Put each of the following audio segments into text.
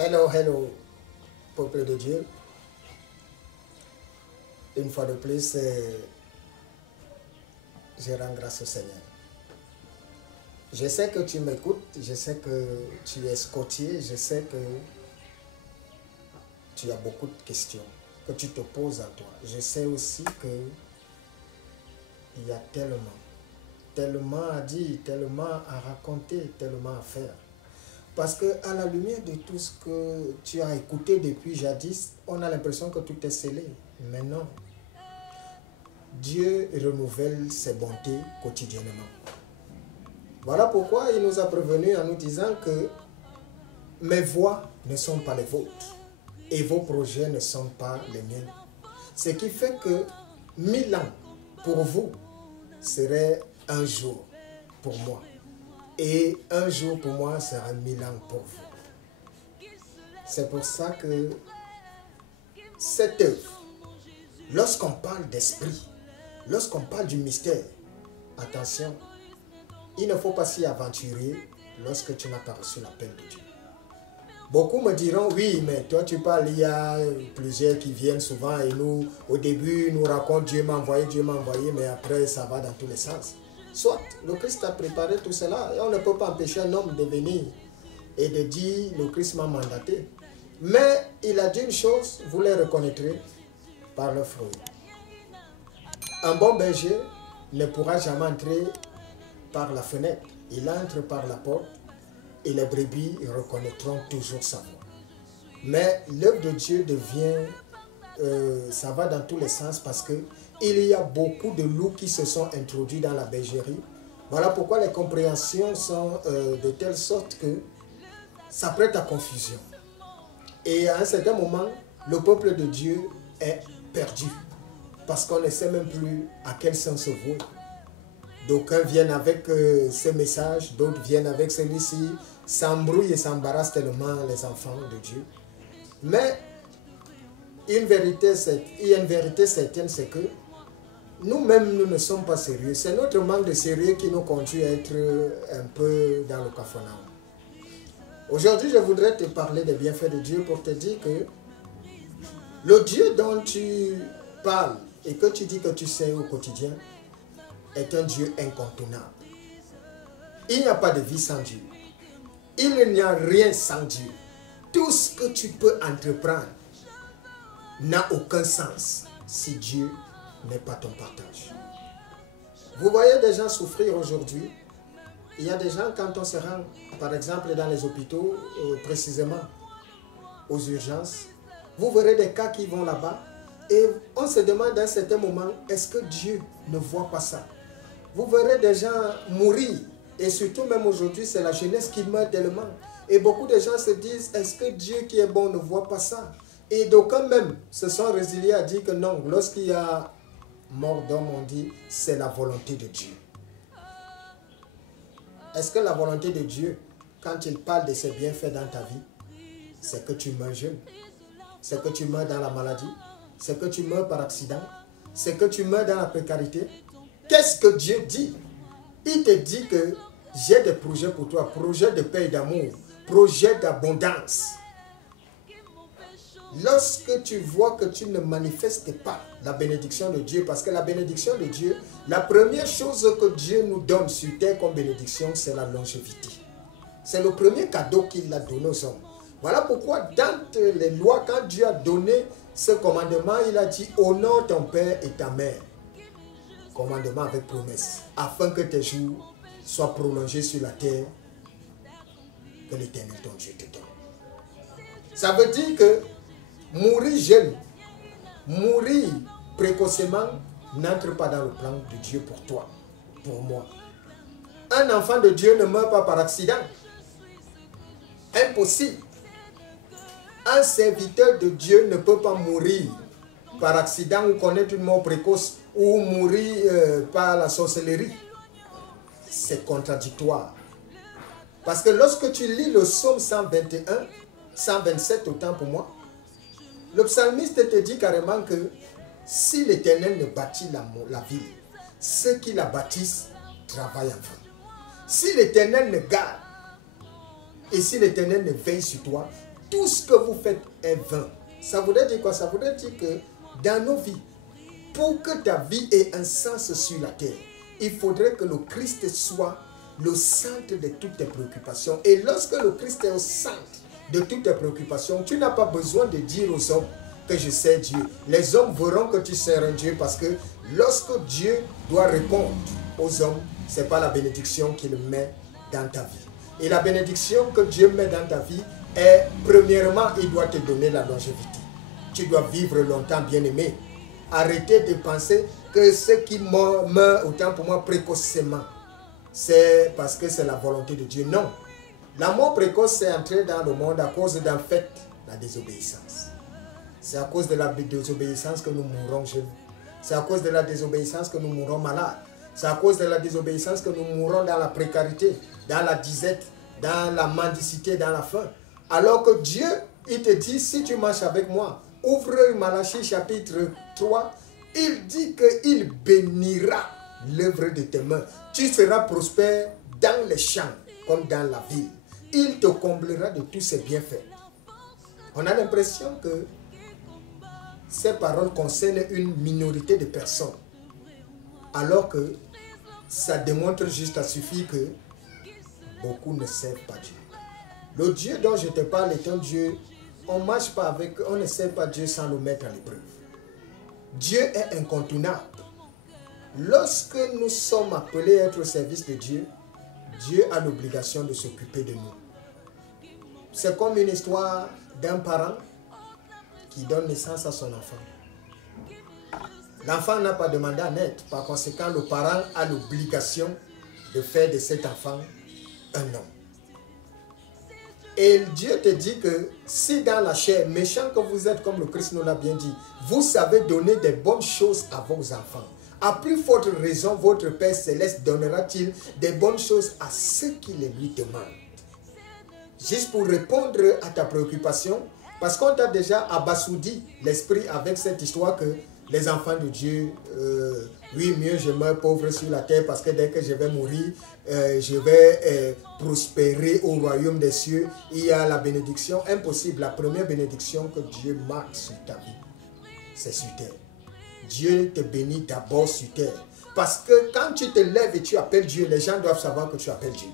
Hello, hello, peuple de Dieu. Une fois de plus, je rends grâce au Seigneur. Je sais que tu m'écoutes, je sais que tu es scotché, je sais que tu as beaucoup de questions que tu te poses à toi. Je sais aussi que il y a tellement à dire, tellement à raconter, tellement à faire. Parce qu'à la lumière de tout ce que tu as écouté depuis jadis, on a l'impression que tout est scellé. Mais non. Dieu renouvelle ses bontés quotidiennement. Voilà pourquoi il nous a prévenus en nous disant que mes voies ne sont pas les vôtres et vos projets ne sont pas les miens. Ce qui fait que 1000 ans pour vous serait un jour pour moi. Et un jour pour moi sera 1000 ans pour vous. C'est pour ça que cette œuvre, lorsqu'on parle d'esprit, lorsqu'on parle du mystère, attention, il ne faut pas s'y aventurer lorsque tu n'as pas reçu l'appel de Dieu. Beaucoup me diront, oui, mais toi tu parles, il y a plusieurs qui viennent souvent et nous, au début, nous racontent Dieu m'a envoyé, mais après ça va dans tous les sens. Soit le Christ a préparé tout cela et on ne peut pas empêcher un homme de venir et de dire le Christ m'a mandaté. Mais il a dit une chose, vous les reconnaîtrez par leurs fruits. Un bon berger ne pourra jamais entrer par la fenêtre. Il entre par la porte et les brebis reconnaîtront toujours sa voix. Mais l'œuvre de Dieu devient, ça va dans tous les sens parce que il y a beaucoup de loups qui se sont introduits dans la bergerie. Voilà pourquoi les compréhensions sont de telle sorte que ça prête à confusion. Et à un certain moment, le peuple de Dieu est perdu. Parce qu'on ne sait même plus à quel sens se vouer. D'aucuns viennent avec ce message, d'autres viennent avec celui-ci, s'embrouillent et s'embarrassent tellement les enfants de Dieu. Mais il y a une vérité certaine, c'est que nous-mêmes, nous ne sommes pas sérieux. C'est notre manque de sérieux qui nous conduit à être un peu dans le capharnaüm. Aujourd'hui, je voudrais te parler des bienfaits de Dieu pour te dire que le Dieu dont tu parles et que tu dis que tu sais au quotidien est un Dieu incontournable. Il n'y a pas de vie sans Dieu. Il n'y a rien sans Dieu. Tout ce que tu peux entreprendre n'a aucun sens si Dieu n'est pas ton partage. Vous voyez des gens souffrir aujourd'hui. Il y a des gens, quand on se rend, par exemple, dans les hôpitaux, précisément aux urgences, vous verrez des cas qui vont là-bas et on se demande à un certain moment, est-ce que Dieu ne voit pas ça? Vous verrez des gens mourir et surtout même aujourd'hui, c'est la jeunesse qui meurt tellement. Et beaucoup de gens se disent, est-ce que Dieu qui est bon ne voit pas ça? Et d'aucuns même se sont résiliés à dire que non, lorsqu'il y a mort d'homme, on dit, c'est la volonté de Dieu. Est-ce que la volonté de Dieu, quand il parle de ses bienfaits dans ta vie, c'est que tu meurs jeune, c'est que tu meurs dans la maladie, c'est que tu meurs par accident, c'est que tu meurs dans la précarité? Qu'est-ce que Dieu dit? Il te dit que j'ai des projets pour toi, projets de paix et d'amour, projets d'abondance. Lorsque tu vois que tu ne manifestes pas la bénédiction de Dieu, parce que la bénédiction de Dieu, la première chose que Dieu nous donne sur terre comme bénédiction, c'est la longévité. C'est le premier cadeau qu'il a donné aux hommes. Voilà pourquoi dans les lois, quand Dieu a donné ce commandement, il a dit « Honore ton père et ta mère ». Commandement avec promesse, afin que tes jours soient prolongés sur la terre que l'Éternel ton Dieu te donne. Ça veut dire que mourir jeune, mourir précocement n'entre pas dans le plan de Dieu pour toi, pour moi. Un enfant de Dieu ne meurt pas par accident. Impossible. Un serviteur de Dieu ne peut pas mourir par accident ou connaître une mort précoce ou mourir par la sorcellerie. C'est contradictoire. Parce que lorsque tu lis le psaume 121, 127 autant pour moi, le psalmiste te dit carrément que si l'Éternel ne bâtit la ville, ceux qui la bâtissent travaillent en vain. Si l'Éternel ne garde et si l'Éternel ne veille sur toi, tout ce que vous faites est vain. Ça voudrait dire quoi? Ça voudrait dire que dans nos vies, pour que ta vie ait un sens sur la terre, il faudrait que le Christ soit le centre de toutes tes préoccupations. Et lorsque le Christ est au centre de toutes tes préoccupations, tu n'as pas besoin de dire aux hommes que je sers Dieu. Les hommes verront que tu sers un Dieu, parce que lorsque Dieu doit répondre aux hommes, ce n'est pas la bénédiction qu'il met dans ta vie. Et la bénédiction que Dieu met dans ta vie est, premièrement, il doit te donner la longévité. Tu dois vivre longtemps, bien-aimé. Arrêtez de penser que ceux qui meurent, autant pour moi, précocement, c'est parce que c'est la volonté de Dieu. Non. La mort précoce, c'est entrer dans le monde à cause d'en fait la désobéissance. C'est à cause de la désobéissance que nous mourrons jeunes. C'est à cause de la désobéissance que nous mourrons malades. C'est à cause de la désobéissance que nous mourons dans la précarité, dans la disette, dans la mendicité, dans la faim. Alors que Dieu, il te dit, si tu marches avec moi, ouvre Malachie chapitre 3, il dit qu'il bénira l'œuvre de tes mains. Tu seras prospère dans les champs comme dans la ville. Il te comblera de tous ses bienfaits. On a l'impression que ces paroles concernent une minorité de personnes, alors que ça démontre juste à suffire que beaucoup ne servent pas Dieu. Le Dieu dont je te parle est un Dieu, on marche pas avec, on ne sert pas Dieu sans le mettre à l'épreuve. Dieu est incontournable. Lorsque nous sommes appelés à être au service de Dieu, Dieu a l'obligation de s'occuper de nous. C'est comme une histoire d'un parent qui donne naissance à son enfant. L'enfant n'a pas demandé à naître. Par conséquent, le parent a l'obligation de faire de cet enfant un homme. Et Dieu te dit que si dans la chair, méchant que vous êtes, comme le Christ nous l'a bien dit, vous savez donner des bonnes choses à vos enfants, à plus forte raison, votre Père Céleste donnera-t-il des bonnes choses à ceux qui les lui demandent. Juste pour répondre à ta préoccupation, parce qu'on t'a déjà abasourdi l'esprit avec cette histoire que les enfants de Dieu, oui, mieux je meurs pauvre sur la terre, parce que dès que je vais mourir, je vais prospérer au royaume des cieux. Il y a la bénédiction impossible. La première bénédiction que Dieu marque sur ta vie, c'est sur terre. Dieu te bénit d'abord sur terre. Parce que quand tu te lèves et tu appelles Dieu, les gens doivent savoir que tu appelles Dieu.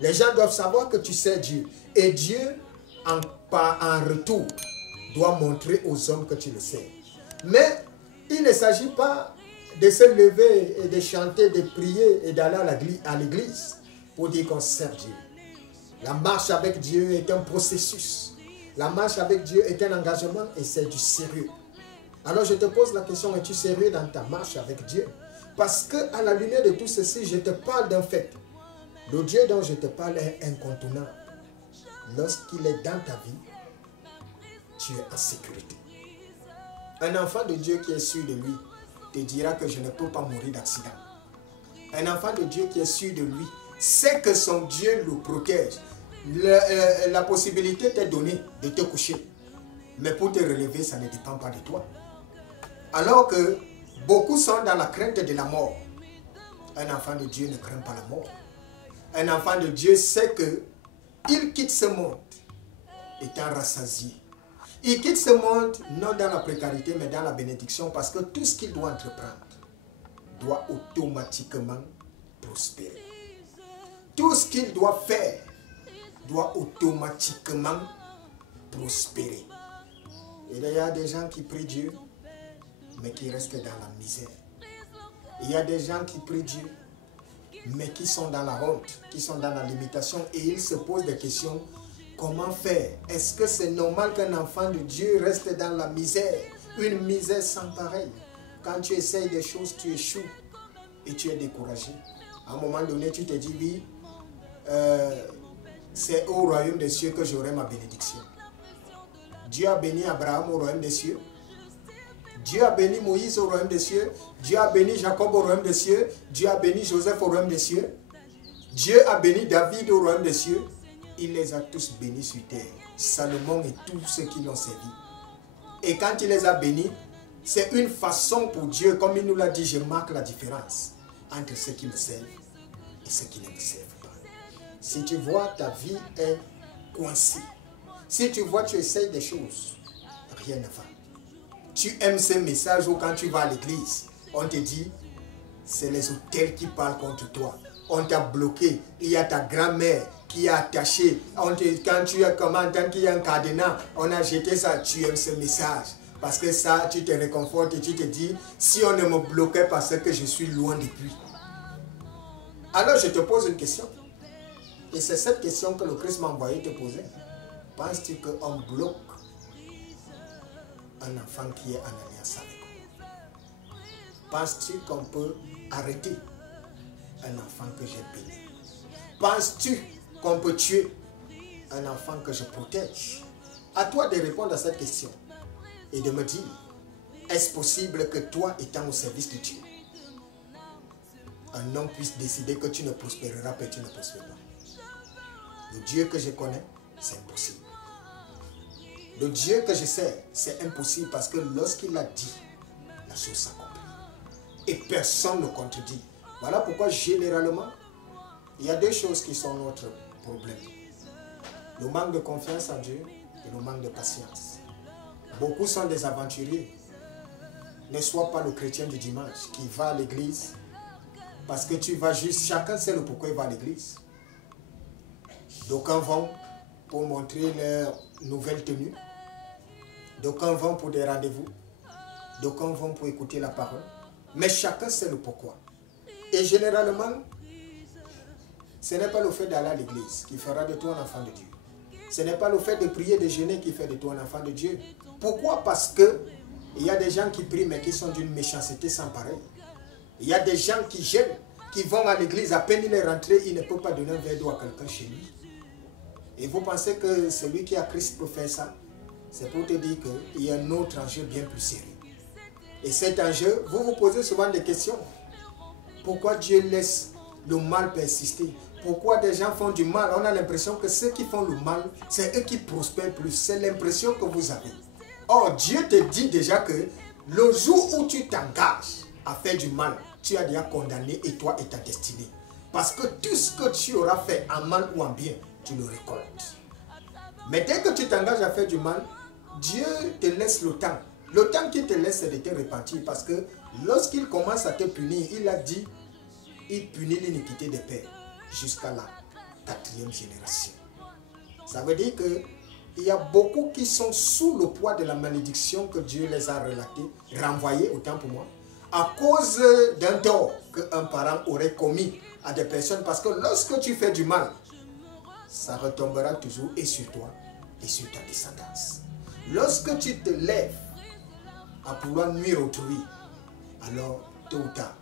Les gens doivent savoir que tu sers Dieu. Et Dieu, en retour, doit montrer aux hommes que tu le sais. Mais il ne s'agit pas de se lever et de chanter, de prier et d'aller à l'église pour dire qu'on sert Dieu. La marche avec Dieu est un processus. La marche avec Dieu est un engagement et c'est du sérieux. Alors je te pose la question, es-tu sérieux dans ta marche avec Dieu? Parce qu'à la lumière de tout ceci, je te parle d'un fait. Le Dieu dont je te parle est incontournable. Lorsqu'il est dans ta vie, tu es en sécurité. Un enfant de Dieu qui est sûr de lui te dira que je ne peux pas mourir d'accident. Un enfant de Dieu qui est sûr de lui sait que son Dieu le protège. La possibilité t'est donnée de te coucher. Mais pour te relever, ça ne dépend pas de toi. Alors que beaucoup sont dans la crainte de la mort. Un enfant de Dieu ne craint pas la mort. Un enfant de Dieu sait que il quitte ce monde étant rassasié. Il quitte ce monde non dans la précarité, mais dans la bénédiction, parce que tout ce qu'il doit entreprendre doit automatiquement prospérer. Tout ce qu'il doit faire doit automatiquement prospérer. Et il y a des gens qui prient Dieu, mais qui restent dans la misère. Il y a des gens qui prient Dieu, mais qui sont dans la honte, qui sont dans la limitation, et ils se posent des questions. Comment faire? Est-ce que c'est normal qu'un enfant de Dieu reste dans la misère? Une misère sans pareil. Quand tu essayes des choses, tu échoues et tu es découragé. À un moment donné, tu te dis, oui, c'est au royaume des cieux que j'aurai ma bénédiction. Dieu a béni Abraham au royaume des cieux. Dieu a béni Moïse au royaume des cieux. Dieu a béni Jacob au royaume des cieux. Dieu a béni Joseph au royaume des cieux. Dieu a béni David au royaume des cieux. Il les a tous bénis sur terre. Salomon et tous ceux qui l'ont servi. Et quand il les a bénis, c'est une façon pour Dieu, comme il nous l'a dit, je marque la différence entre ceux qui me servent et ceux qui ne me servent pas. Si tu vois ta vie est coincée, Si tu vois, tu essayes des choses, rien ne va. Tu aimes ces messages où quand tu vas à l'église, on te dit, c'est les hôtels qui parlent contre toi. On t'a bloqué, il y a ta grand-mère qui est attachée. Quand tu es comment, tant qu'il y a un cadenas, on a jeté ça, tu aimes ce message. Parce que ça, tu te réconfortes et tu te dis, si on ne me bloquait pas, c'est que je suis loin depuis. Alors je te pose une question. Et c'est cette question que le Christ m'a envoyé te poser. Penses-tu qu'on bloque un enfant qui est en alliance avec nous? Penses-tu qu'on peut arrêter un enfant que j'ai béni? Penses-tu qu'on peut tuer un enfant que je protège? À toi de répondre à cette question et de me dire, est-ce possible que toi, étant au service de Dieu, un homme puisse décider que tu ne prospéreras pas et tu ne prospères pas? Le Dieu que je connais, c'est impossible. Le Dieu que je sais, c'est impossible parce que lorsqu'il a dit, la chose s'accomplit. Et personne ne contredit. Voilà pourquoi généralement, il y a deux choses qui sont notre problème. Le manque de confiance en Dieu et le manque de patience. Beaucoup sont des aventuriers. Ne sois pas le chrétien du dimanche qui va à l'église parce que tu vas juste, chacun sait le pourquoi il va à l'église. D'aucuns vont pour montrer leur nouvelle tenue. D'aucuns vont pour des rendez-vous. D'aucuns vont pour écouter la parole. Mais chacun sait le pourquoi. Et généralement, ce n'est pas le fait d'aller à l'église qui fera de toi un enfant de Dieu. Ce n'est pas le fait de prier, de jeûner qui fait de toi un enfant de Dieu. Pourquoi? Parce que il y a des gens qui prient mais qui sont d'une méchanceté sans pareil. Il y a des gens qui gênent, qui vont à l'église, à peine il est rentré, il ne peut pas donner un verre d'eau à quelqu'un chez lui. Et vous pensez que celui qui a Christ peut faire ça? C'est pour te dire qu'il y a un autre enjeu bien plus sérieux. Et cet enjeu, vous vous posez souvent des questions. Pourquoi Dieu laisse le mal persister? Pourquoi des gens font du mal? On a l'impression que ceux qui font le mal, c'est eux qui prospèrent plus. C'est l'impression que vous avez. Or, Dieu te dit déjà que le jour où tu t'engages à faire du mal, tu as déjà condamné et toi et ta destinée. Parce que tout ce que tu auras fait en mal ou en bien, tu le récoltes. Mais dès que tu t'engages à faire du mal, Dieu te laisse le temps. Le temps qu'il te laisse, c'est de te repentir. Parce que lorsqu'il commence à te punir, il a dit, il punit l'iniquité des pères jusqu'à la 4e génération. Ça veut dire qu'il y a beaucoup qui sont sous le poids de la malédiction que Dieu les a renvoyés, autant pour moi, à cause d'un tort qu'un parent aurait commis à des personnes. Parce que lorsque tu fais du mal, ça retombera toujours et sur toi et sur ta descendance. Lorsque tu te lèves à pouvoir nuire autrui, alors tôt ou tard,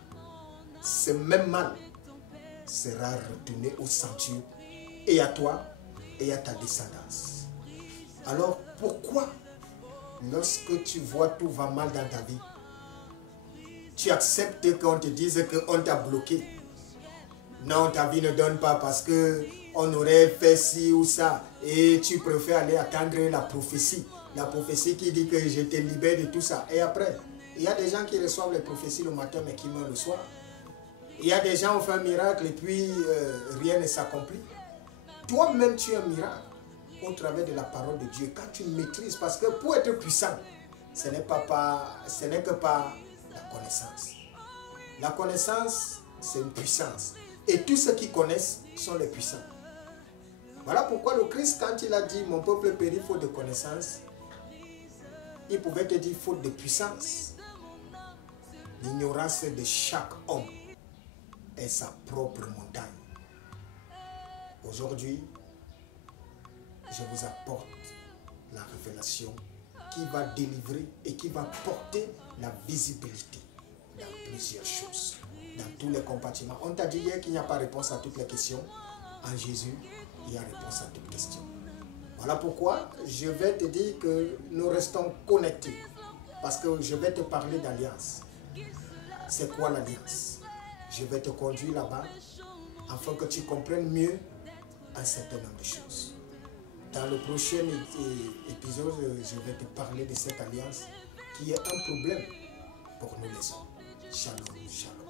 ce même mal sera retourné au centuple et à toi et à ta descendance. Alors pourquoi, lorsque tu vois tout va mal dans ta vie, tu acceptes qu'on te dise qu'on t'a bloqué? Non, ta vie ne donne pas parce qu'on aurait fait ci ou ça et tu préfères aller attendre la prophétie. La prophétie qui dit que je te libère de tout ça. Et après, il y a des gens qui reçoivent les prophéties le matin mais qui meurent le soir. Il y a des gens qui ont fait un miracle et puis rien ne s'accomplit. Toi-même, tu es un miracle au travers de la parole de Dieu. Quand tu maîtrises, parce que pour être puissant, ce n'est que par la connaissance. La connaissance, c'est une puissance. Et tous ceux qui connaissent sont les puissants. Voilà pourquoi le Christ, quand il a dit « Mon peuple périt faute de connaissance », il pouvait te dire faute de puissance. L'ignorance de chaque homme est sa propre montagne. Aujourd'hui, je vous apporte la révélation qui va délivrer et qui va porter la visibilité dans plusieurs choses, dans tous les compartiments. On t'a dit hier qu'il n'y a pas réponse à toutes les questions. En Jésus, il y a réponse à toutes questions. Voilà pourquoi je vais te dire que nous restons connectés. Parce que je vais te parler d'alliance. C'est quoi l'alliance? Je vais te conduire là-bas afin que tu comprennes mieux un certain nombre de choses. Dans le prochain épisode, je vais te parler de cette alliance qui est un problème pour nous les hommes. Shalom, shalom.